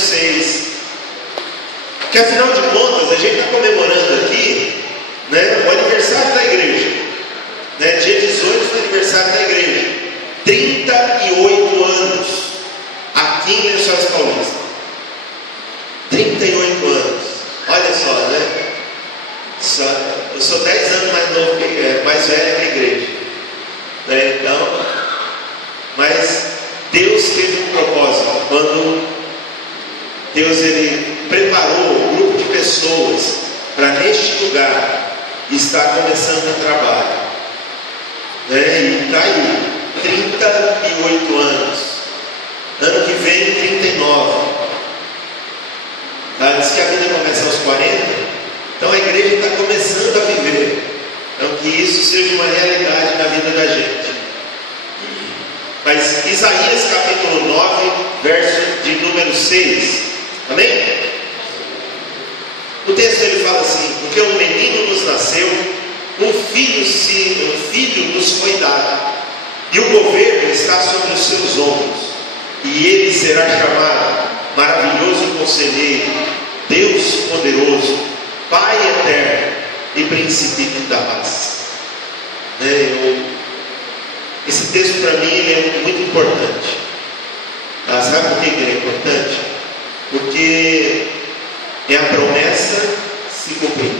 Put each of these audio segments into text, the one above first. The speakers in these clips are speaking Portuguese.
6. Que afinal de contas, a gente está comemorando aqui, né, o aniversário da igreja. Né, dia 18 foi o aniversário da igreja. 38 anos aqui em Lençóis Paulista. 38 anos. Olha só, né? Eu sou 10 anos mais novo, mais velho que a igreja. Né? Então, mas Deus teve um propósito. Quando Deus ele preparou um grupo de pessoas para neste lugar estar começando o trabalho. Né? E está aí, 38 anos. Ano que vem, 39. Diz que a vida começa aos 40. Então a igreja está começando a viver. Então que isso seja uma realidade na vida da gente. Mas Isaías capítulo 9, verso de número 6. Amém? O texto ele fala assim: porque um menino nos nasceu, um filho nos foi dado, e o governo está sobre os seus ombros, e ele será chamado Maravilhoso Conselheiro, Deus Poderoso, Pai Eterno e Príncipe da Paz. Esse texto para mim ele é muito importante. Sabe por que ele é importante? Porque é a promessa se cumprir.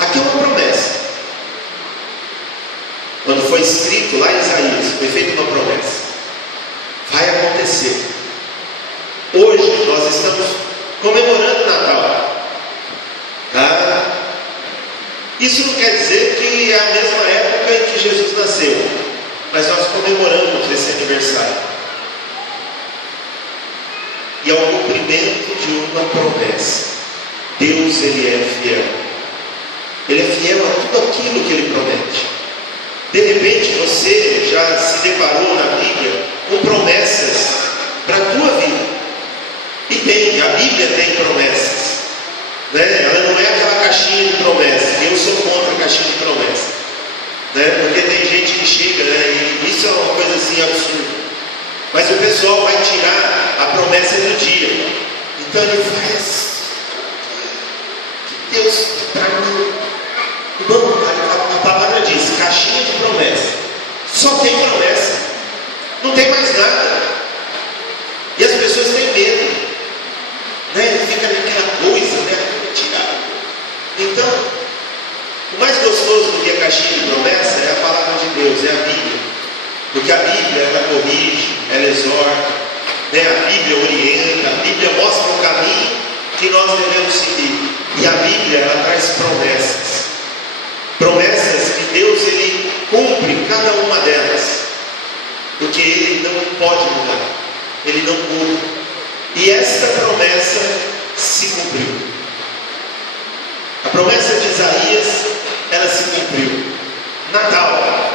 Aqui é uma promessa. Quando foi escrito lá em Isaías, foi feita uma promessa. Vai acontecer. Hoje nós estamos comemorando o Natal. Tá? Isso não quer dizer que é a mesma época em que Jesus nasceu, mas nós comemoramos esse aniversário. E é o cumprimento de uma promessa. Deus ele é fiel. Ele é fiel a tudo aquilo que ele promete. De repente você já se deparou na Bíblia com promessas para a tua vida. E a Bíblia tem promessas. Né? Ela não é aquela caixinha de promessas. Eu sou contra a caixinha de promessas. Né? Porque tem gente que chega, né? E isso é uma coisa assim absurda. Mas o pessoal vai tirar a promessa do dia. Então ele faz. Deus para mim. A palavra diz, caixinha de promessa. Só tem promessa. Não tem mais nada. E as pessoas têm medo. Né? Fica naquela coisa, né? Tirar. Então, o mais gostoso do que a caixinha de promessa é a palavra de Deus, é a Bíblia. Porque a Bíblia, ela corrige, ela exorta, né? A Bíblia orienta, a Bíblia mostra o caminho que nós devemos seguir. E a Bíblia, ela traz promessas. Promessas que Deus, ele cumpre cada uma delas. Porque ele não pode mudar. Ele não muda. E esta promessa se cumpriu. A promessa de Isaías, ela se cumpriu. Natal.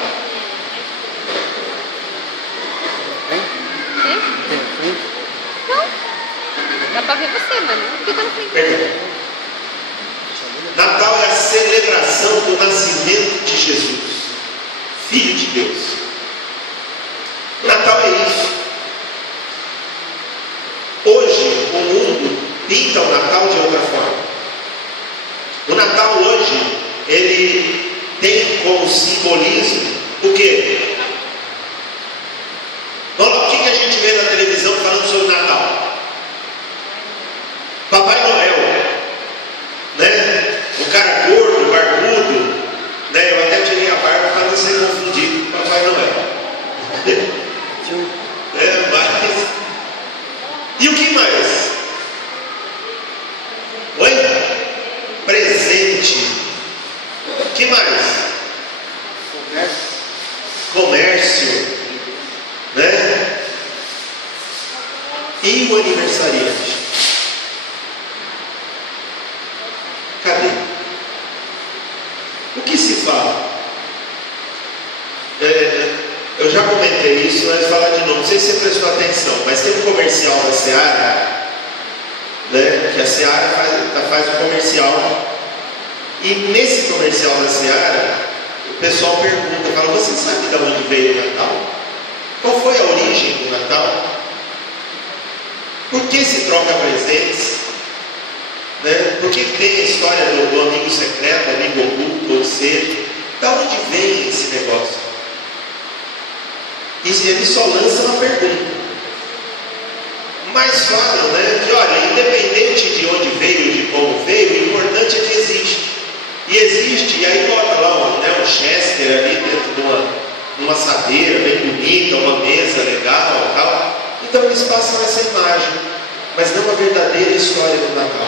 Não. Dá para ver você, mano. Não fica no frente. Natal é a celebração do nascimento de Jesus, Filho de Deus. O Natal é isso. Hoje o mundo pinta o Natal de outra forma. O Natal hoje, ele tem como simbolismo o quê? O que a gente vê na televisão falando sobre o Natal? Papai Noel, né? O cara gordo, barbudo, né? Eu até tirei a barba para não ser confundido com Papai Noel. Mas... E o que mais? Oi? Presente. O que mais? Comércio. Né? E o aniversariante? Cadê? O que se fala? Eu já comentei isso, mas vou falar de novo. Não sei se você prestou atenção, mas tem um comercial da Seara, né? Que a Seara faz um comercial. E nesse comercial da Seara, o pessoal pergunta, fala: você sabe de onde veio o Natal? Qual foi a origem do Natal? Por que se troca presentes? Né? Por que tem a história do amigo secreto, amigo oculto, ou seja, da onde vem esse negócio? E ele só lança uma pergunta. Mas falam, né, que olha, independente de onde veio, de como veio, o importante é que existe. E existe, e aí bota lá um Chester ali dentro de uma assadeira bem bonita, uma mesa legal e tal. Então eles passam essa imagem, mas não a verdadeira história do Natal.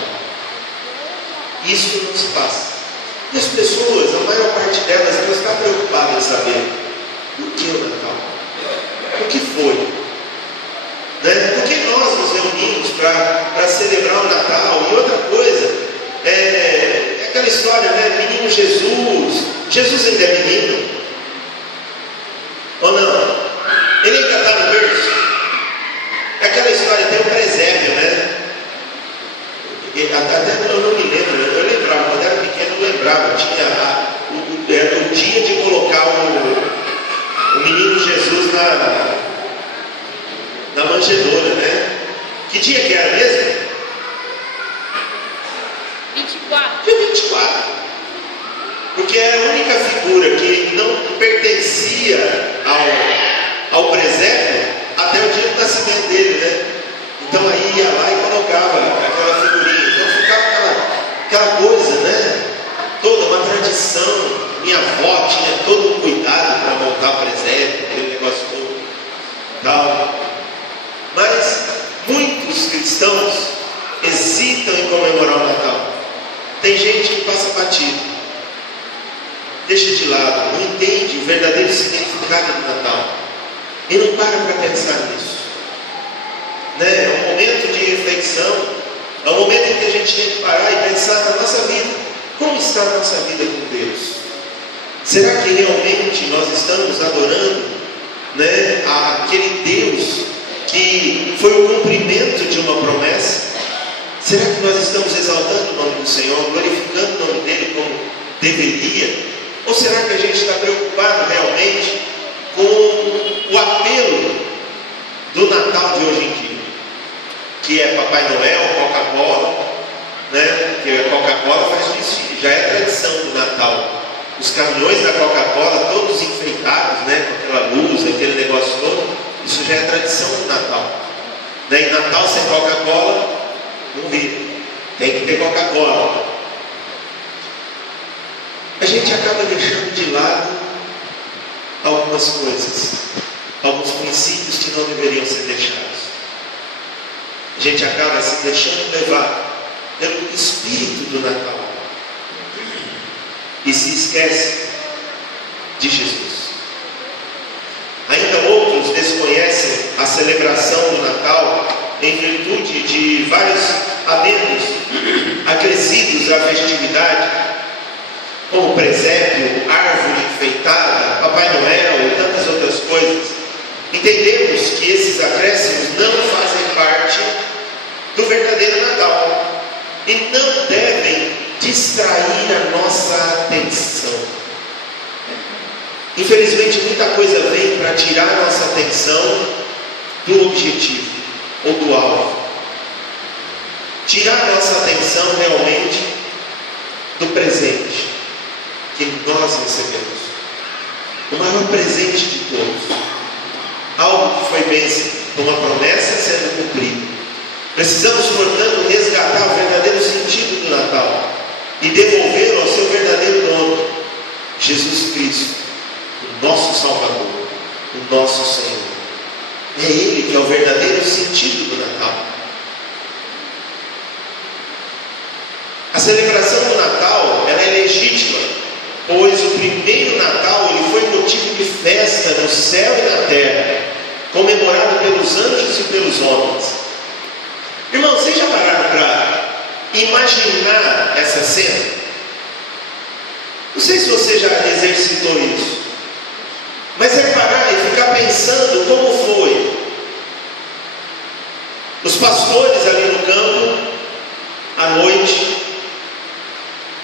Isso não se passa. E as pessoas, a maior parte delas, elas estão preocupadas em saber por que o Natal? O que foi? Né? Por que nós nos reunimos para celebrar o Natal? E outra coisa, é aquela história, né? Menino Jesus. Jesus ainda é menino? Ou não? Ele ainda está no berço? É aquela história, tem um presépio, né? Até eu não me lembro, eu lembrava, quando era pequeno eu lembrava, tinha o dia de colocar o menino Jesus na manjedoura, né? Que dia que era mesmo? 24. Dia 24. Porque era a única figura que não pertencia ao presépio até o dia do nascimento dele, né? Então aí ia lá e colocava aquela figurinha. Então ficava aquela coisa, né? Toda uma tradição. Minha avó tinha todo um cuidado para montar o presépio, aquele negócio todo. Tal. Mas muitos cristãos hesitam em comemorar o Natal. Tem gente que passa batido, deixa de lado, não entende o verdadeiro significado do Natal e não para pensar nisso, né? É um momento de reflexão, é um momento em que a gente tem que parar e pensar na nossa vida. Como está a nossa vida com Deus? Será que realmente nós estamos adorando, né, aquele Deus que foi o cumprimento de uma promessa? Será que nós estamos exaltando o nome do Senhor, glorificando o nome dele como deveria? Ou será que a gente está preocupado realmente com o apelo do Natal de hoje em dia? Que é Papai Noel, Coca-Cola, né? Porque a Coca-Cola faz desfile, já é tradição do Natal. Os caminhões da Coca-Cola todos enfeitados, né? Com aquela luz, aquele negócio todo. Isso já é tradição do Natal, né? E Natal sem Coca-Cola não vira, tem que ter Coca-Cola. A gente acaba deixando de lado algumas coisas, alguns princípios que não deveriam ser deixados. A gente acaba se deixando levar pelo espírito do Natal e se esquece de Jesus. Ainda outros desconhecem a celebração do Natal em virtude de vários adendos acrescidos à festividade, como presépio, árvore enfeitada, Papai Noel e tantas outras coisas. Entendemos que esses acréscimos não fazem parte do verdadeiro Natal e não devem distrair a nossa atenção. Infelizmente, muita coisa vem para tirar a nossa atenção do objetivo ou do alvo. Tirar a nossa atenção realmente do presente que nós recebemos. O maior presente de todos. Algo que foi bênção, uma promessa sendo cumprida. Precisamos, portanto, resgatar o verdadeiro sentido do Natal e devolvê-lo ao seu verdadeiro dono, Jesus Cristo, o nosso Salvador, o nosso Senhor. É Ele que é o verdadeiro sentido do Natal. A celebração do Natal, ela é legítima, pois o primeiro Natal ele foi motivo de festa no céu e na terra, comemorado pelos anjos e pelos homens. Irmãos, vocês já pararam para imaginar essa cena? Não sei se você já exercitou isso, mas é parar e ficar pensando como foi. Os pastores ali no campo, à noite,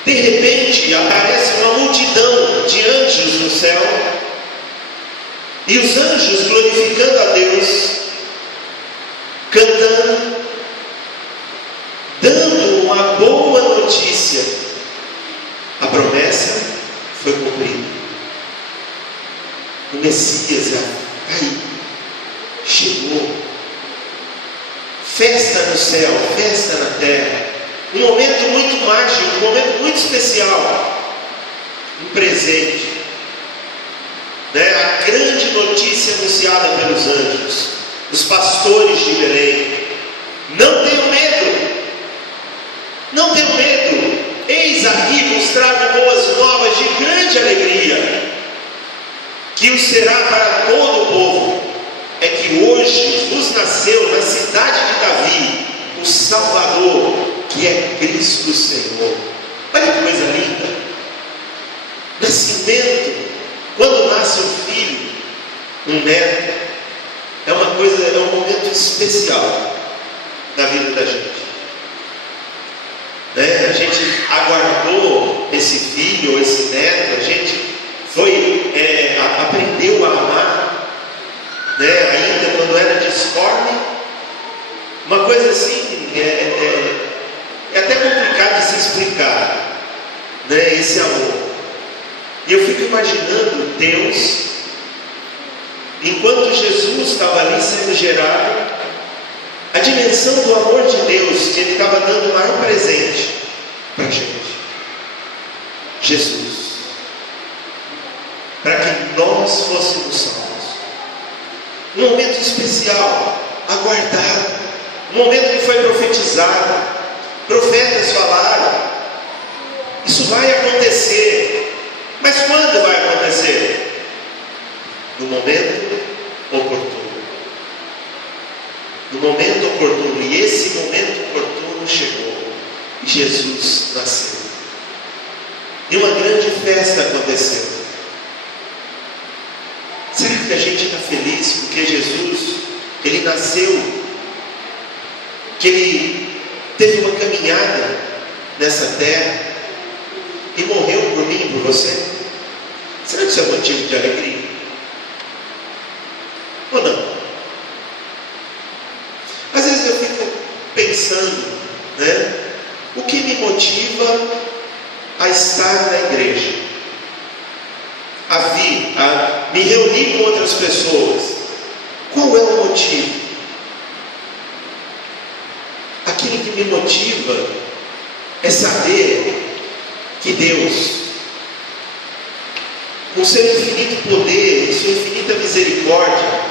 de repente aparece uma multidão de anjos no céu, e os anjos glorificando a Deus, cantando Festa no céu, festa na terra. Um momento muito mágico, um momento muito especial. Um presente. A grande notícia anunciada pelos anjos. Os pastores de Belém. Não tenham medo. Não tenham medo. Eis aqui vos trago boas novas de grande alegria, que o será para todo o povo. É que hoje vos nasceu na cidade de Davi o Salvador, que é Cristo Senhor. Olha que coisa linda. Nascimento, quando nasce um filho, um neto, é um momento especial na vida da gente. A gente aguardou esse filho ou esse neto, a gente aprendeu a amar, ainda quando era disforme. Uma coisa assim, é até complicado de se explicar, esse amor. E eu fico imaginando Deus, enquanto Jesus estava ali sendo gerado, a dimensão do amor de Deus, que Ele estava dando o maior presente para a gente. Jesus. Para que nós fôssemos salvos. Um momento especial, aguardado. Um momento que foi profetizado. Profetas falaram. Isso vai acontecer. Mas quando vai acontecer? No momento oportuno. No momento oportuno. E esse momento oportuno chegou. E Jesus nasceu. E uma grande festa aconteceu. Será que a gente está feliz porque Jesus, Ele nasceu, que Ele teve uma caminhada nessa terra e morreu por mim e por você? Será que isso é motivo de alegria? Ou não? Às vezes eu fico pensando, o que me motiva a estar na igreja? A me reunir com outras pessoas. Qual é o motivo? Aquilo que me motiva é saber que Deus, com seu infinito poder e sua infinita misericórdia,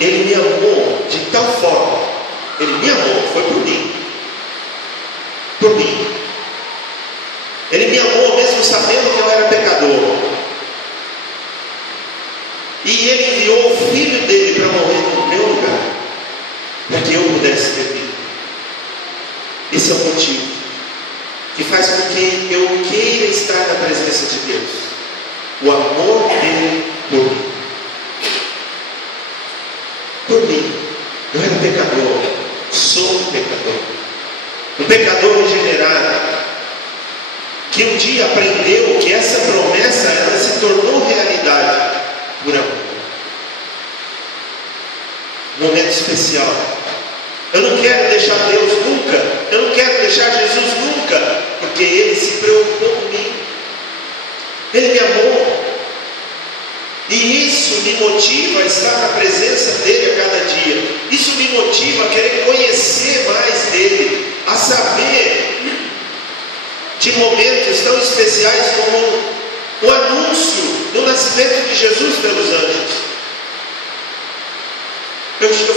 Ele me amou de tal forma. Ele me amou, foi por mim. Por mim. Ele me amou mesmo sabendo que eu era pecador. E Ele enviou o Filho dele para morrer no meu lugar, para que eu pudesse ter vida. Esse é o motivo que faz com que eu queira estar na presença de Deus. O amor dele por mim. Por mim. Eu era pecador. Sou um pecador. Um pecador regenerado, que um dia aprendeu que essa promessa ela se tornou realidade por amor. Um momento especial. Eu não quero deixar Deus nunca. Eu não quero deixar Jesus nunca, porque Ele se preocupou comigo. Ele me amou. E isso me motiva a estar na presença dEle a cada dia. Isso me motiva a querer conhecer mais dEle, a saber de momentos tão especiais como o anúncio do nascimento de Jesus pelos anjos. Eu fico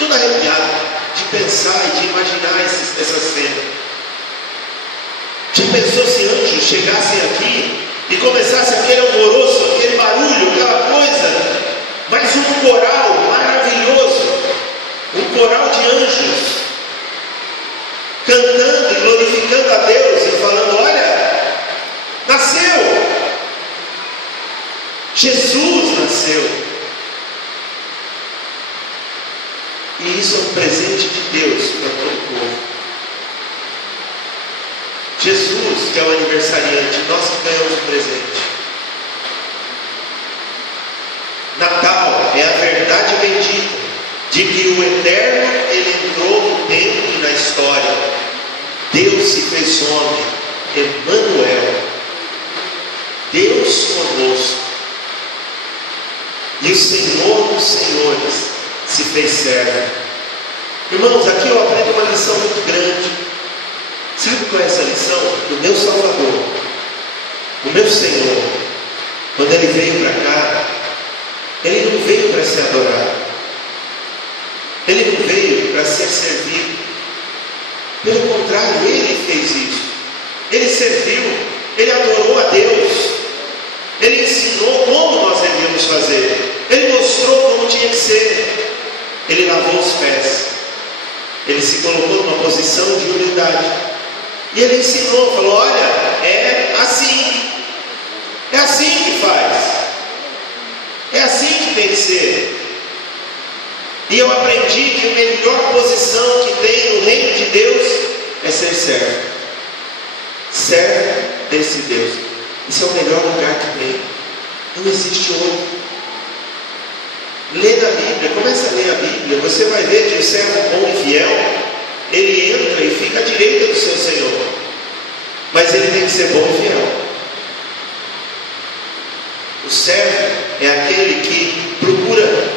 todo arrepiado de pensar e de imaginar essa cena. Já pensou se anjos chegassem aqui e começasse aquele alvoroço, aquele barulho, aquela coisa, mas um coral maravilhoso, um coral de anjos, cantando e glorificando a Deus e falando: olha, nasceu, Jesus nasceu. E isso é um presente de Deus para todo o povo. Jesus, que é o aniversariante, nós que ganhamos o presente. Natal é a verdade bendita de que o Eterno, Ele entrou no tempo e na história. Deus se fez homem, Emmanuel, Deus conosco. E o Senhor dos Senhores se fez servo. Irmãos, aqui eu aprendo uma lição muito grande. Sabe qual é essa lição? O meu Salvador, o meu Senhor, quando Ele veio para cá, Ele não veio para ser adorado, Ele não veio para ser servido. Pelo contrário, Ele fez isso. Ele serviu, Ele adorou a Deus, Ele ensinou como nós devíamos fazer, Ele mostrou como tinha que ser, Ele lavou os pés, Ele se colocou numa posição de humildade, e Ele ensinou, falou: olha, é assim que faz, é assim que tem que ser. E eu aprendi que a melhor posição que tem no reino de Deus é ser servo desse Deus. Esse é o melhor lugar que tem, não existe outro. Lê na Bíblia, começa a ler a Bíblia, você vai ver que o servo bom e fiel, ele entra e fica à direita do seu Senhor, mas ele tem que ser bom e fiel. O servo é aquele que procura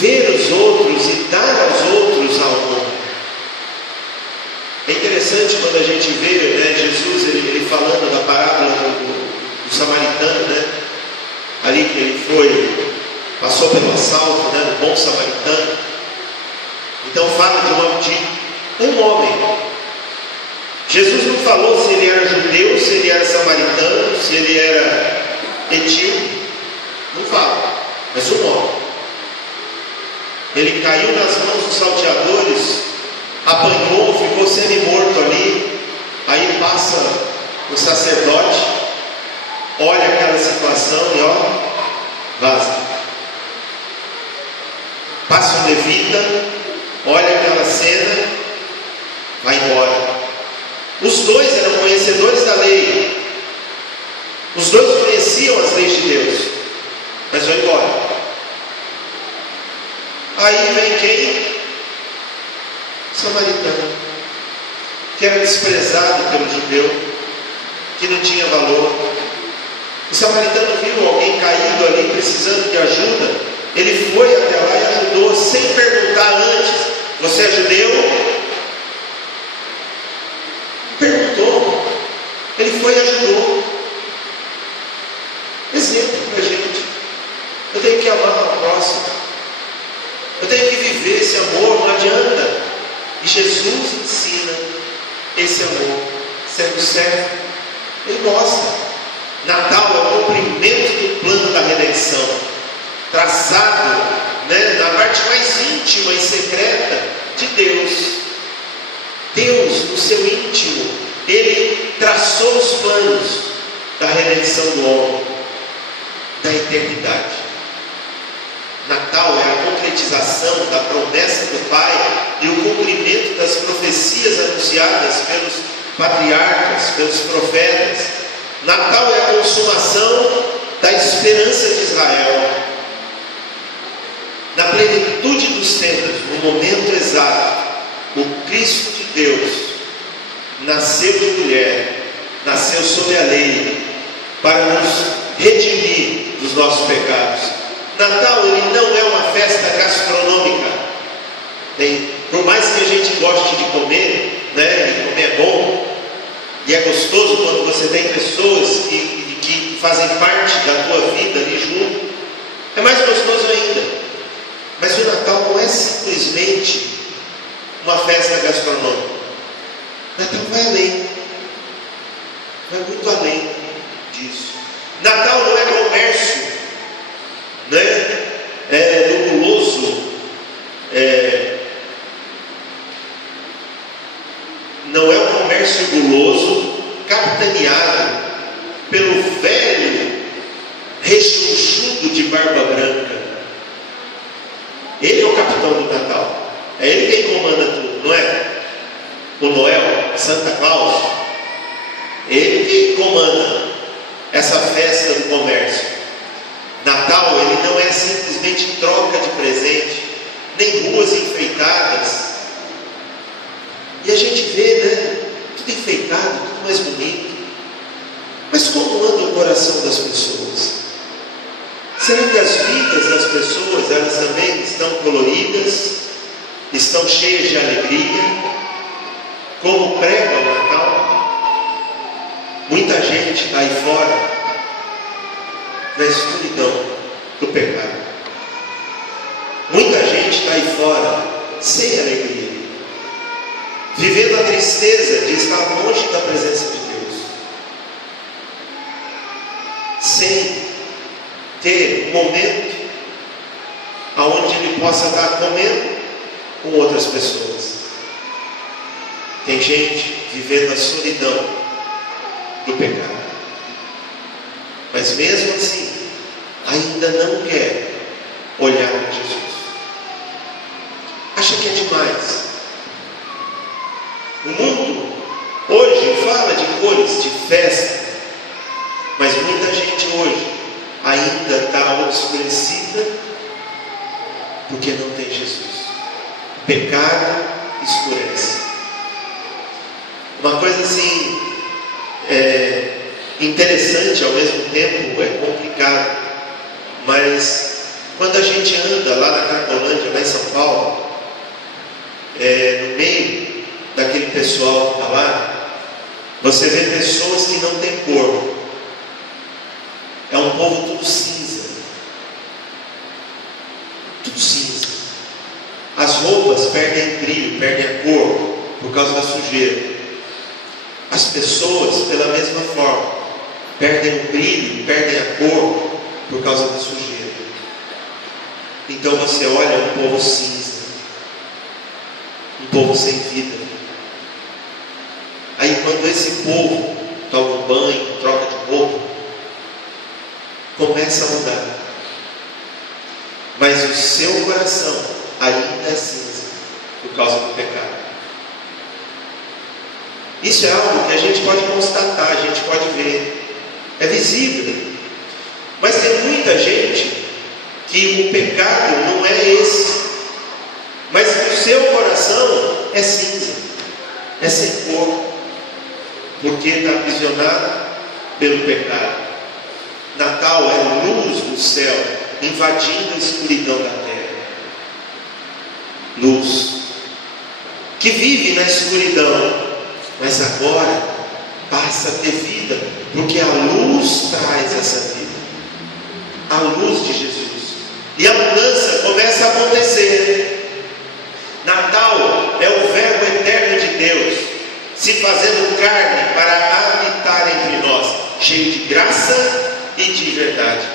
ver os outros e dar aos outros a honra. É interessante quando a gente vê, né, Jesus ele falando da parábola do samaritano, né? Ali que ele passou pelo assalto, né, do bom samaritano. Então fala de um homem. Jesus não falou se ele era judeu, se ele era samaritano, se ele era etíope. Não fala, mas um homem. Ele caiu nas mãos dos salteadores, apanhou, ficou semi-morto ali. Aí passa o sacerdote, olha aquela situação e vaza. Passa um levita, olha aquela cena, vai embora. Os dois eram conhecedores da lei, os dois conheciam as leis de Deus, mas vão embora. Aí vem quem? Samaritano, que era desprezado pelo judeu, que não tinha valor. O samaritano viu alguém caído ali, precisando de ajuda. Ele foi até lá e ajudou, sem perguntar antes: você é judeu? Perguntou. Ele foi e ajudou. Exemplo para a gente. Eu tenho que amar o próximo, eu tenho que viver esse amor, não adianta. E Jesus ensina esse amor, sendo servo. Ele mostra. Natal é o cumprimento do plano da redenção, traçado, né, na parte mais íntima e secreta de Deus. Deus, no seu íntimo, Ele traçou os planos da redenção do homem, da eternidade. Natal é a concretização da promessa do Pai e o cumprimento das profecias anunciadas pelos patriarcas, pelos profetas. Natal é a consumação da esperança de Israel. Na plenitude dos tempos, no momento exato, o Cristo de Deus nasceu de mulher, nasceu sob a lei, para nos redimir dos nossos pecados. Natal, ele não é uma festa gastronômica. Por mais que a gente goste de comer, né, e comer é bom, e é gostoso quando você tem pessoas que fazem parte da tua vida ali junto, é mais gostoso ainda. Mas o Natal não é simplesmente uma festa gastronômica. O Natal vai além, vai muito além disso. Natal não é comércio, né? Do guloso, não é um comércio guloso capitaneado pelo velho rechonchudo de barba branca. Ele é o capitão do Natal, é ele quem comanda tudo, não é? O Noel, Santa Claus, ele que comanda essa festa do comércio. Natal, ele não é simplesmente troca de presente, nem ruas enfeitadas. E a gente vê, né? Tudo enfeitado, tudo mais bonito. Mas como anda o coração das pessoas? Será que as vidas das pessoas, elas também estão coloridas? coloridas, estão cheias de alegria, como prega o Natal. Muita gente está aí fora na escuridão do pecado. Muita gente está aí fora sem alegria, vivendo a tristeza de estar longe da presença de Deus, sem ter um momento onde ele possa estar comendo com outras pessoas. Tem gente vivendo a solidão do pecado, mas mesmo assim ainda não quer olhar para Jesus. Acha que é demais. O mundo hoje fala de cores, de festa, mas muita gente hoje ainda está obscurecida porque não tem Jesus. O pecado escurece. Uma coisa assim interessante, ao mesmo tempo é complicado, mas quando a gente anda lá na Cracolândia, lá em São Paulo, no meio daquele pessoal que está lá, você vê pessoas que não têm cor. É um povo tudo cinza, tudo cinza. As roupas perdem brilho, perdem a cor por causa da sujeira. As pessoas, pela mesma forma, perdem o brilho, perdem a cor por causa da sujeira. Então você olha um povo cinza, um povo sem vida. Aí quando esse povo toma um banho, troca de roupa, começa a mudar, mas o seu coração ainda é cinza por causa do pecado. Isso é algo que a gente pode constatar, a gente pode ver, é visível. Mas tem muita gente que o pecado não é esse, mas o seu coração é cinza, é sem cor, porque está aprisionado pelo pecado. Natal é luz do céu invadindo a escuridão da terra. Luz que vive na escuridão, mas agora passa a ter vida, porque a luz traz essa vida, a luz de Jesus, e a mudança começa a acontecer. Natal é o Verbo eterno de Deus se fazendo carne para habitar entre nós, cheio de graça e de verdade.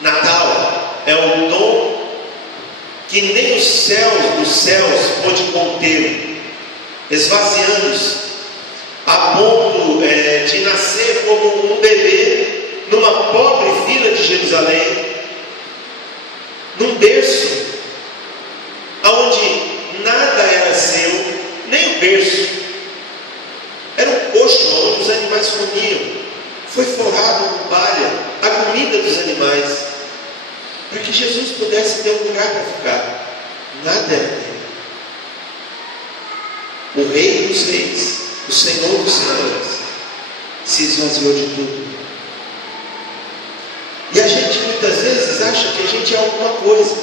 Natal é o dom que nem os céus dos céus pôde conter, esvaziando-se a ponto de nascer como um bebê numa pobre vila de Jerusalém, num berço onde nada era seu, nem o berço, era um coxo onde os animais comiam, foi forrado com palha, a comida dos animais, para que Jesus pudesse ter um lugar para ficar. Nada era dele. O Rei dos Reis, o Senhor dos Senhores, se esvaziou de tudo. E a gente muitas vezes acha que a gente é alguma coisa.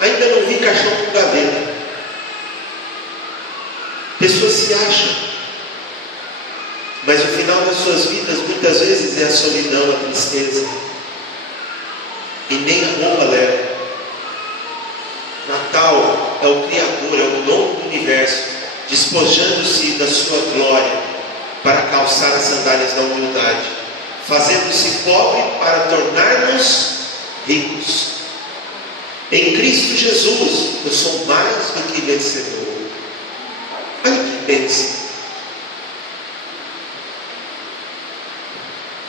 Ainda não vi caixão com gaveta. Pessoas se acham, mas o final das suas vidas muitas vezes é a solidão, a tristeza, e nem a roupa leva. Natal é o Criador, é o dono do universo, despojando-se da sua glória para calçar as sandálias da humildade, fazendo-se pobre para tornar-nos ricos. Em Cristo Jesus eu sou mais do que vencedor. Olha que bênção.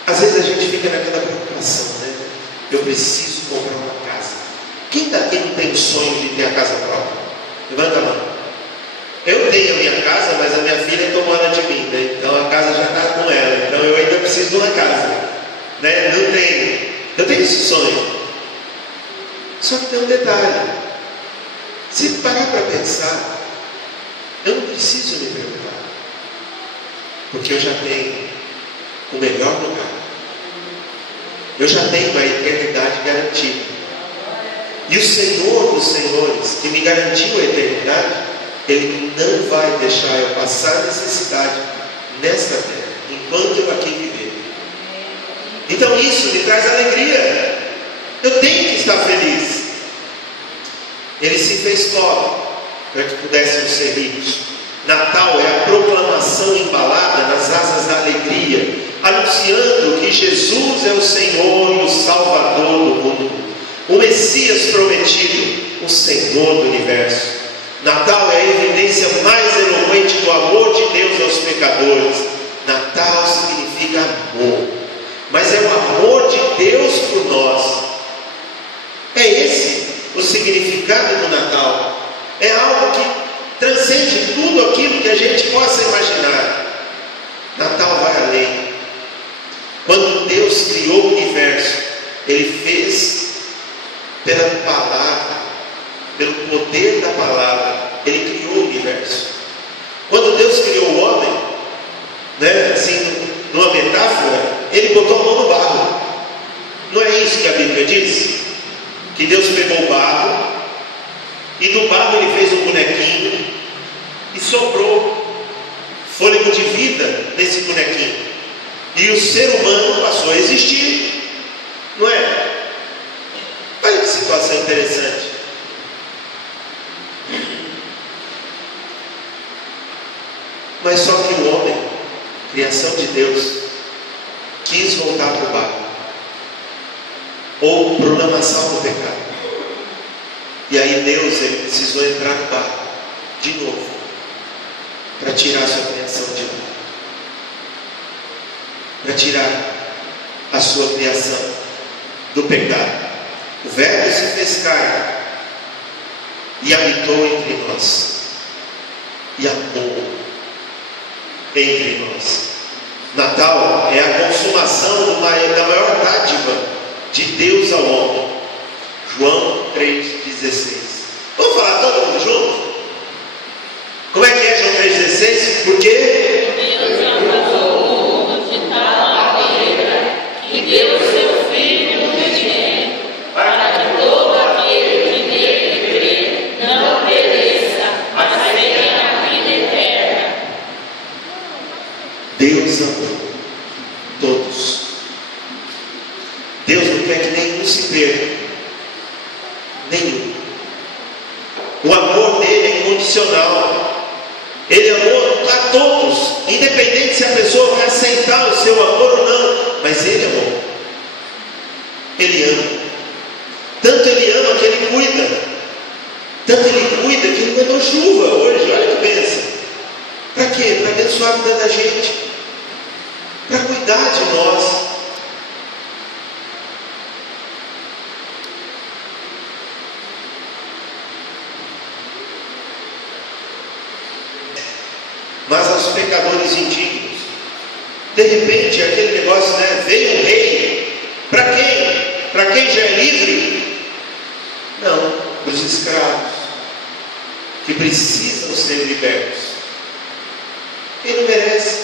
Às vezes a gente fica naquela preocupação, né? Eu preciso comprar uma casa. Quem daqui não tem o sonho de ter a casa própria? Levanta a mão. Eu tenho a minha casa, mas a minha filha tomou ela de mim, né? Então a casa já está com ela. Então eu ainda preciso de uma casa, né? Não tenho. Eu tenho esse sonho. Só que tem um detalhe. Se parar para pensar, eu não preciso me preocupar, porque eu já tenho o melhor lugar. eu já tenho a eternidade garantida. E o Senhor dos Senhores, que me garantiu a eternidade, Ele não vai deixar eu passar necessidade nesta terra, enquanto eu aqui viver. Então isso me traz alegria. Eu tenho que estar feliz. Ele se fez pobre para que pudéssemos ser ricos. Natal é a proclamação embalada nas asas da alegria, anunciando que Jesus é o Senhor e o Salvador do mundo, o Messias prometido, o Senhor do universo. Natal é a evidência mais eloquente do amor de Deus aos pecadores. Natal significa amor, mas é o amor de Deus por nós. É esse o significado do Natal. É algo que transcende tudo aquilo que a gente possa imaginar. Natal vai além. Quando Deus criou o universo, Ele fez pela palavra, pelo poder da palavra, Ele criou o universo. Quando Deus criou o homem, assim, numa metáfora, Ele botou a mão no barro. Não é isso que a Bíblia diz? Que Deus pegou o barro, e do barro Ele fez um bonequinho e soprou fôlego de vida nesse bonequinho, e o ser humano passou a existir. Não é? Olha que situação interessante. Mas só que o homem, criação de Deus, quis voltar para o barro, ou para o lamaçal do pecado. E aí Deus, Ele precisou entrar no barro de novo, para tirar a sua criação de lá, para tirar a sua criação do pecado. O Verbo se fez carne e habitou entre nós, e amou entre nós. Natal é a consumação da maior dádiva de Deus ao homem. João 3,16. Vamos falar todo mundo junto? Como é que é João 3,16? Porque Deus amou o mundo de tal maneira que deu seu Filho unigênito, para que todo aquele que nele crê não pereça, mas tenha a vida eterna. Deus amou todos. Deus não quer que nenhum se perca. Nenhum. O amor dele é incondicional. Ele amou a todos, independente se a pessoa vai aceitar o seu amor ou não, mas ele amou. Ele ama. Tanto ele ama que ele cuida. Tanto ele cuida que ele mandou chuva hoje. Olha que bênção. Para quê? Para abençoar a vida da gente, para cuidar de nós. Mas aos pecadores indignos, de repente aquele negócio, veio um rei. Para quem? Para quem já é livre? Não, para os escravos que precisam ser libertos. Quem não merece?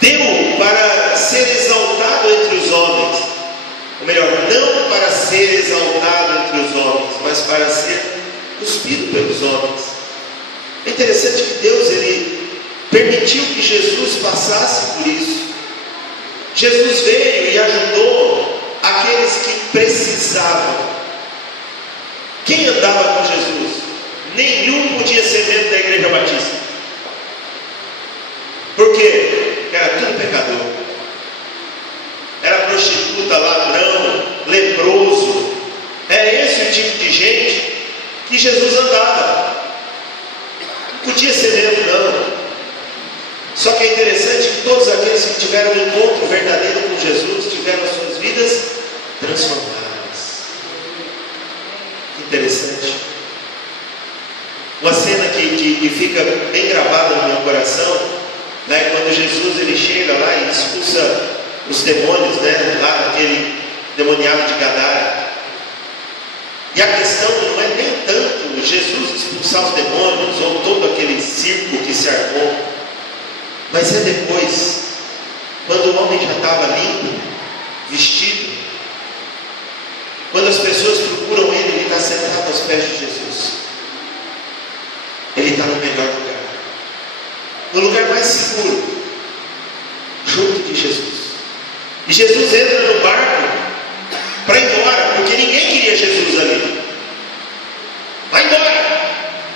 Deu para ser exaltado entre os homens, ou melhor, não para ser exaltado entre os homens, mas para ser cuspido pelos homens. É interessante que Deus, Ele permitiu que Jesus passasse por isso. Jesus veio e ajudou aqueles que precisavam. Quem andava com Jesus? Nenhum podia ser membro da Igreja Batista. Por quê? Porque era tudo pecador. Era prostituta, ladrão, leproso. Era esse o tipo de gente que Jesus andava. Não podia ser membro, não. Só que é interessante que todos aqueles que tiveram um encontro verdadeiro com Jesus tiveram as suas vidas transformadas. Interessante. Uma cena que fica bem gravada no meu coração, quando Jesus ele chega lá e expulsa os demônios, lá daquele demoniado de Gadara. E a questão não é nem tanto Jesus expulsar os demônios ou todo aquele circo que se armou, mas é depois, quando o homem já estava limpo, vestido no lugar mais seguro, junto de Jesus. E Jesus entra no barco para ir embora, porque ninguém queria Jesus ali. Vai embora!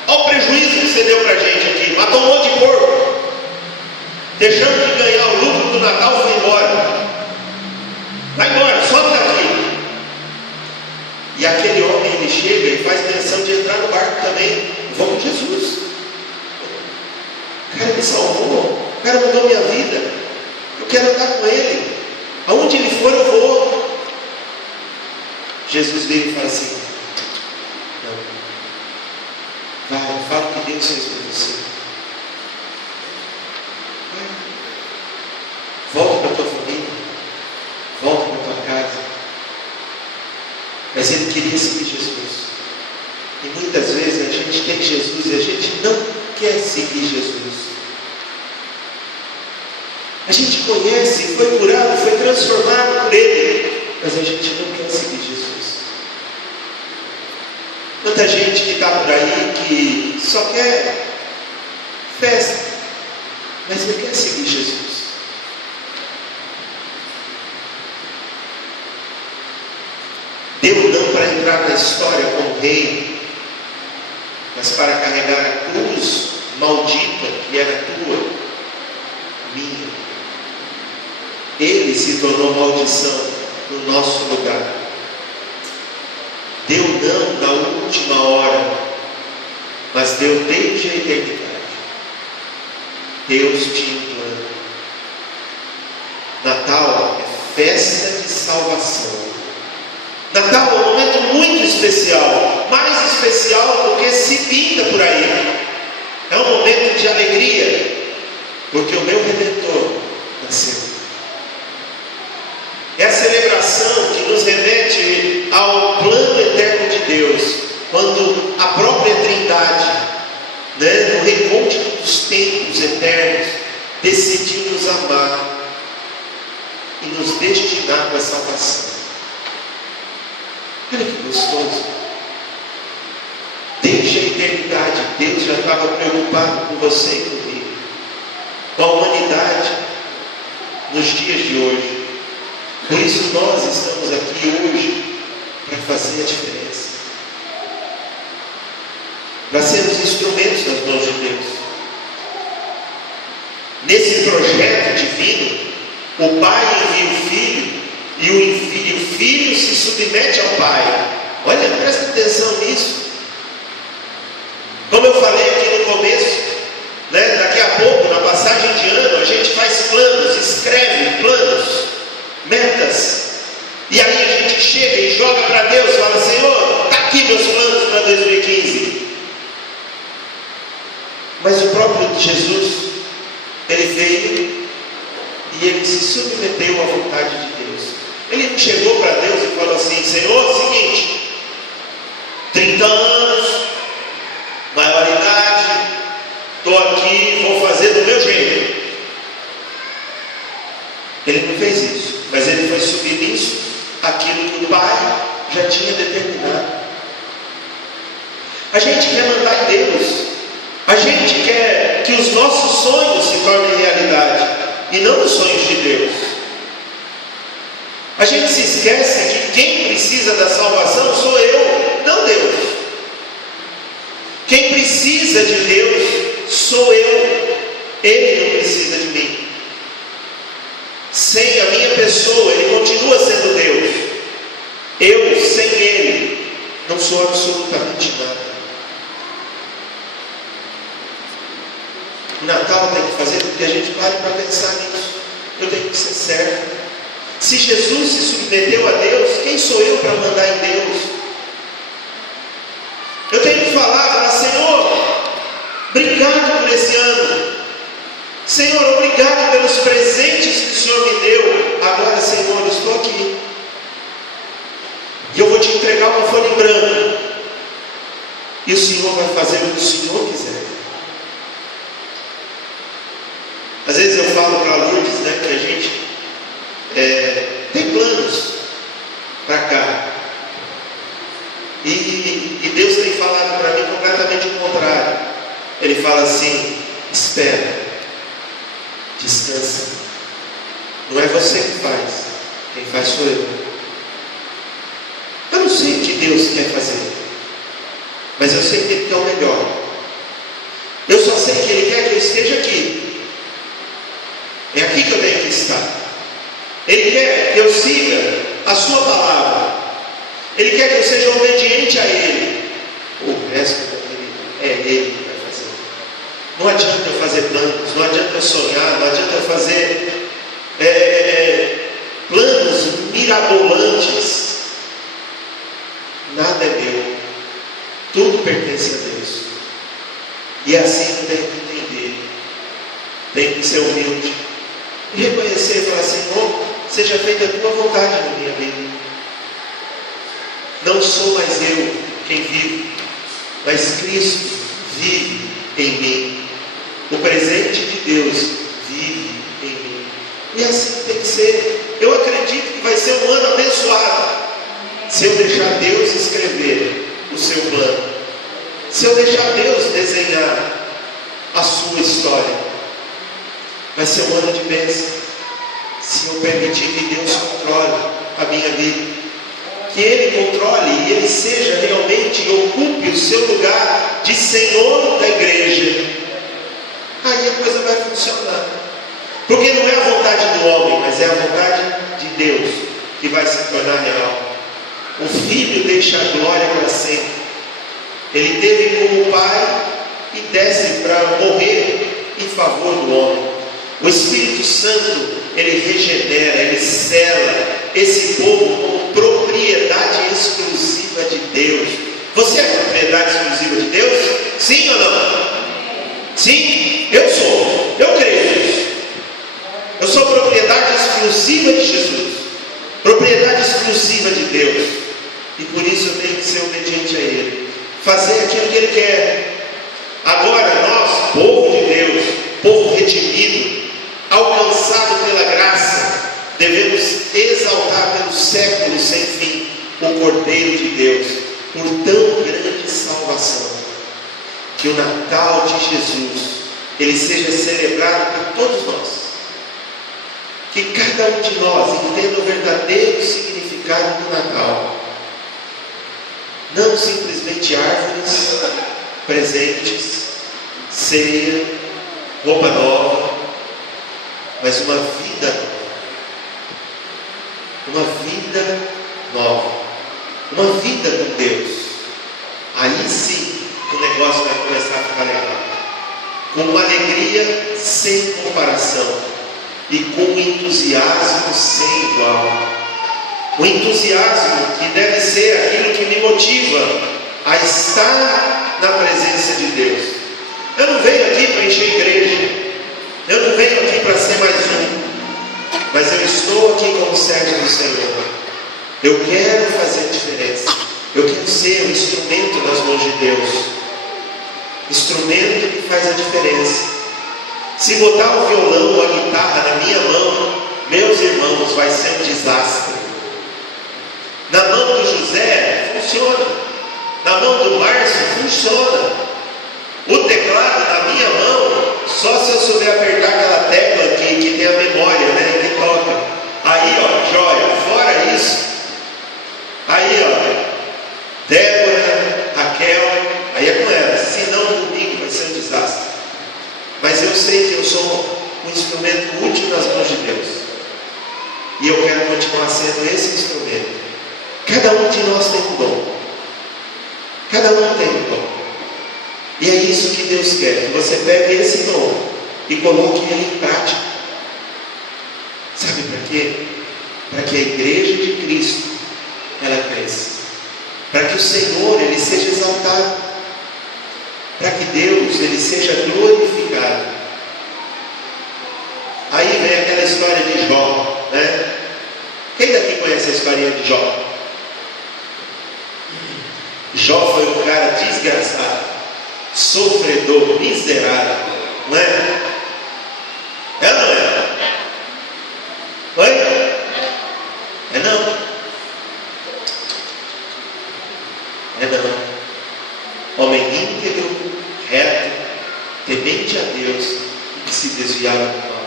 Olha o prejuízo que você deu para a gente aqui. Matou um monte de porco. Deixando de ganhar o lucro do Natal, foi embora. Vai embora, sobe daqui. E aquele homem, ele chega e faz menção de entrar no barco também. Vou com Jesus. O cara me salvou. O cara mudou minha vida. Eu quero andar com ele. Aonde ele for, eu vou. Jesus veio e fala assim: não. Vai, fala o que Deus fez por você. Vai. Volta para a tua família. Volta para a tua casa. Mas ele queria seguir Jesus. E muitas vezes a gente tem Jesus e a gente não quer seguir Jesus. A gente conhece, foi curado, foi transformado por Ele, mas a gente não quer seguir Jesus. Quanta gente que está por aí que só quer festa, mas não quer seguir Jesus. Deu não para entrar na história como rei, mas para carregar a cruz maldita que era tua, minha. Ele se tornou maldição no nosso lugar. Deu não na última hora, mas deu desde a eternidade. Deus tinha um plano. Natal é festa de salvação. Natal é um momento muito especial, mais especial do que se pinta por aí. É um momento de alegria, porque o meu Redentor nasceu. É a celebração que nos remete ao plano eterno de Deus, quando a própria Trindade, no recôndito dos tempos eternos, decidiu nos amar e nos destinar para a salvação. Olha que gostoso. Desde a eternidade, Deus já estava preocupado com você e comigo, com a humanidade, nos dias de hoje. Por isso nós estamos aqui hoje para fazer a diferença, para sermos instrumentos nas mãos de Deus. Nesse projeto divino, o Pai envia o Filho e o Filho se submete ao Pai. Olha, presta atenção nisso. Como eu falei aqui no começo, daqui a pouco, na passagem de ano, a gente faz planos, escreve planos, metas, e aí a gente chega e joga para Deus, fala: Senhor, está aqui meus planos para 2015. Mas o próprio Jesus, ele veio e ele se submeteu à vontade de Deus. Ele não chegou para Deus e falou assim: Senhor, é o seguinte, 30 anos, maioridade, estou aqui, vou fazer do meu jeito. Ele não fez isso, mas ele foi submisso àquilo que o Pai já tinha determinado. A gente quer mandar em Deus, a gente quer que os nossos sonhos se tornem realidade, e não os sonhos de Deus. A gente se esquece que quem precisa da salvação sou eu, não Deus. Quem precisa de Deus sou eu, Ele não precisa de mim. Sem a minha pessoa, Ele continua sendo Deus. Eu, sem Ele, não sou absolutamente nada. O Natal tem que fazer com que a gente pare para pensar nisso. Eu tenho que ser certo. Se Jesus se submeteu a Deus, quem sou eu para mandar em Deus? Eu tenho que falar: Senhor, obrigado por esse ano. Senhor, obrigado pelos presentes que o Senhor me deu. Agora, Senhor, eu estou aqui. E eu vou te entregar uma folha em branco. E o Senhor vai fazer o que o Senhor quiser. Às vezes eu falo para Lourdes, que a gente tem planos para cá. E Deus tem falado para mim completamente o contrário. Ele fala assim: espera, Descansa. Não é você que faz. Quem faz sou eu. Eu não sei o que Deus quer fazer, mas eu sei que Ele quer o melhor. Eu só sei que Ele quer que eu esteja aqui. É aqui que eu tenho que estar. Ele quer que eu siga a sua palavra. Ele quer que eu seja obediente a Ele. O resto é Ele que vai fazer. Não adianta eu fazer planos, não adianta eu sonhar, não adianta eu fazer planos mirabolantes. Nada é meu. Tudo pertence a Deus. E é assim que eu tenho que entender. Tenho que ser humilde. E reconhecer e falar: Senhor, seja feita a tua vontade na minha vida. Não sou mais eu quem vive, mas Cristo vive em mim. O presente de Deus vive em mim. E assim tem que ser. Eu acredito que vai ser um ano abençoado, se eu deixar Deus escrever o seu plano, se eu deixar Deus desenhar a sua história. Vai ser um ano de bênção, se eu permitir que Deus controle a minha vida, que Ele controle e Ele seja realmente, ocupe o seu lugar de Senhor da igreja. Aí a coisa vai funcionar, porque não é a vontade do homem, mas é a vontade de Deus que vai se tornar real. O Filho deixa a glória para sempre. Ele teve como Pai e desce para morrer em favor do homem. O Espírito Santo, Ele regenera, Ele sela esse povo como propriedade exclusiva de Deus. Você é propriedade exclusiva de Deus? Sim ou não? Sim, eu sou. Eu creio nisso. Eu sou propriedade exclusiva de Jesus, propriedade exclusiva de Deus. E por isso eu tenho que ser obediente a Ele, fazer aquilo que Ele quer. Agora nós, povo de Deus, povo redimido, alcançado pela graça, devemos exaltar pelos séculos sem fim o Cordeiro de Deus, por tão grande salvação. Que o Natal de Jesus, ele seja celebrado por todos nós. Que cada um de nós entenda o verdadeiro significado do Natal. Não simplesmente árvores, presentes, ceia, roupa nova, mas uma vida nova. Uma vida nova. Uma vida com Deus. Aí sim o negócio vai começar a ficar legal. Com uma alegria sem comparação e com um entusiasmo sem igual. O entusiasmo que deve ser aquilo que me motiva a estar na presença de Deus. Eu não venho aqui para encher igreja, eu não venho aqui para ser mais um, mas eu estou aqui como servo do Senhor. Eu quero fazer diferença, eu quero ser um instrumento nas mãos de Deus, instrumento que faz a diferença. Se botar o violão ou a guitarra na minha mão, meus irmãos, vai ser um desastre. Na mão do José, funciona. Na mão do Márcio, funciona. O teclado na minha mão, só se eu souber apertar aquela tecla que tem a memória, né, que toca. Aí, ó, joia. Fora isso, aí, ó, Débora, Raquel, aí é com ela. Se não, comigo vai ser um desastre. Mas eu sei que eu sou um instrumento útil nas mãos de Deus. E eu quero continuar sendo esse instrumento. Cada um de nós tem um dom. Cada um tem um dom. E é isso que Deus quer, que você pegue esse dom e coloque ele em prática. Sabe para quê? Para que a igreja de Cristo, ela cresça. Para que o Senhor, ele seja exaltado. Para que Deus, ele seja glorificado. Aí vem aquela história de Jó, né? Quem daqui conhece a historinha de Jó? Jó foi um cara desgraçado, sofredor, miserável, não é? É ou não é? Oi? É não? É não. Homem íntegro, reto, temente a Deus e que se desviava do mal.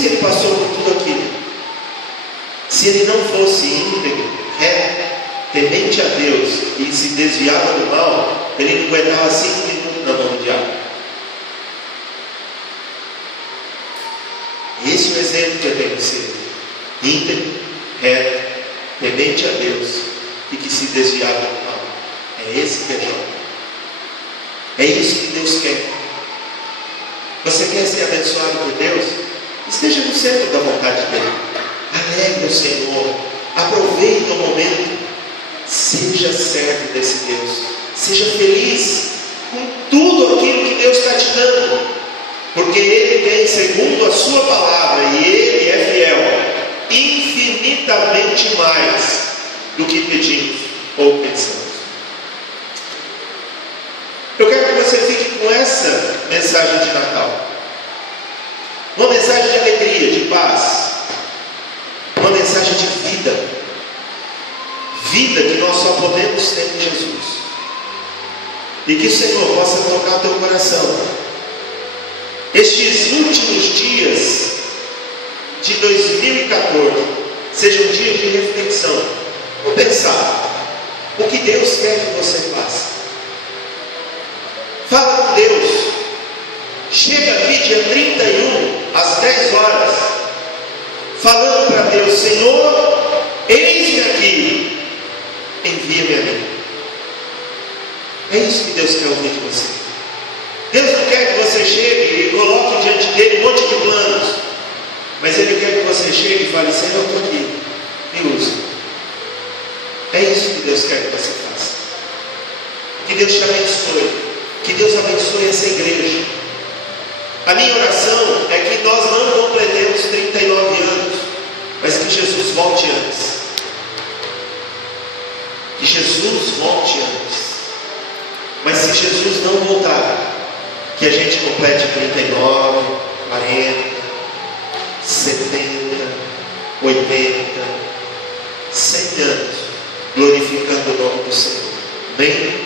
que ele passou por tudo aquilo. Se ele não fosse íntegro, reto, temente a Deus e se desviava do mal, ele não aguentava 5 minutos na mão do diabo. Esse é o exemplo que eu tenho que ser: íntegro, reto, temente a Deus e que se desviava do mal. É esse que é Jó. É isso que Deus quer. Você quer ser abençoado por Deus? Esteja no centro da vontade dele. Alegre o Senhor. Aproveite o momento. Seja servo desse Deus. Seja feliz com tudo aquilo que Deus está te dando, porque Ele tem, segundo a sua palavra, e Ele é fiel, infinitamente mais do que pedimos ou pensamos. Eu quero que você fique com essa mensagem de Natal. Uma mensagem de alegria, de paz. Uma mensagem de vida. Vida que nós só podemos ter em Jesus. E que o Senhor possa tocar teu coração. Estes últimos dias de 2014 sejam dias de reflexão. Vamos pensar o que Deus quer que você faça. Fala com Deus. Chega aqui dia 31 às 10 horas, falando para Deus: Senhor, eis-me aqui, envia-me a mim. É isso que Deus quer ouvir de você. Deus não quer que você chegue e coloque diante dele um monte de planos, mas Ele quer que você chegue e fale: Senhor, eu estou aqui, me usa. É isso que Deus quer que você faça. Que Deus te abençoe. Que Deus abençoe essa igreja. A minha oração é que nós não completemos 39 anos, mas que Jesus volte antes. Que Jesus volte antes. Mas se Jesus não voltar, que a gente complete 39, 40, 70, 80, 100 anos, glorificando o nome do Senhor. Bem?